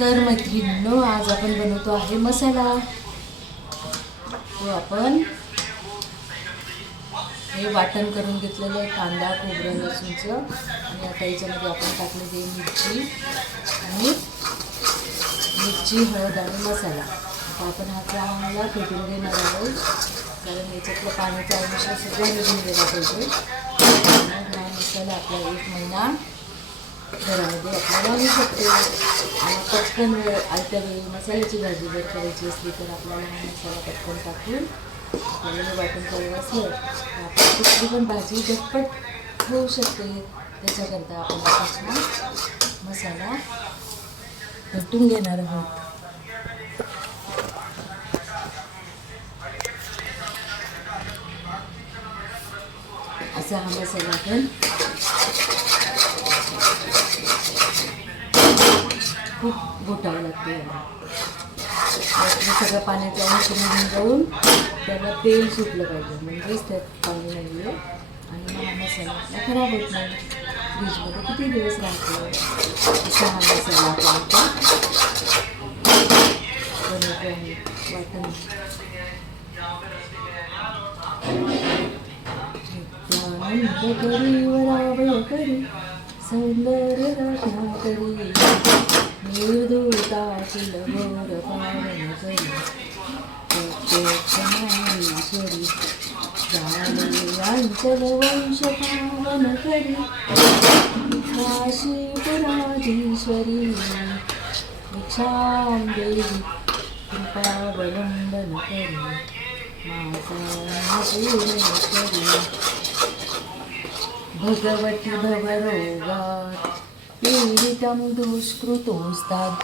तर मैत्रिणींनो, आज आपण बनवतो आहे मसाला. तो आपण हे वाटण करून घेतलेलं आहे, कांदा खोबरं लसूणचं. आणि आता याच्यामध्ये आपण टाकलेली मिरची आणि हळद आणि मसाला. आता आपण हा चांगला फेटून घेणार आहोत, कारण याच्यातलं पाण्याचा अंश सगळं निघून गेला पाहिजे. मग हा मसाला आपला 1 महिना घरामध्ये आपल्याला लागू शकतो. आणि पटकन आयत्या वेळी मसाल्याची भाजी जर करायची असली तर आपल्याला हा मसाला पटकन टाकून आपल्याला वाटून करायचं असलं तर आपण कुठली पण भाजी झटपट होऊ शकते. त्याच्याकरता आपण हा मसाला घटून घेणार आहोत. असा हा मसाला आपण खूप घोटावं लागते. याला सगळं पाण्याचा अंश निघून जाऊन त्याला तेल सुटलं पाहिजे, म्हणजेच त्यात पाणी नाही आहे आणि हा मसाला आपला खराब होत नाही. फ्रीजमध्ये किती दिवस राहतो. असा हा मसाला आपण बनवतो आहे. वाटण करी वरावय करी सौंदर्य रत्ना करी निर्दोतातील गोर पावन करी प्रत्यक्षमाहेश्वरी अंचल वंश पावन करी काशीपुराधीश्वरी भिक्षां देवी कृपावलंबन करी माता पूर्ण करी भगवती भवरोगात् पीडितं दुष्कृतोस्तात्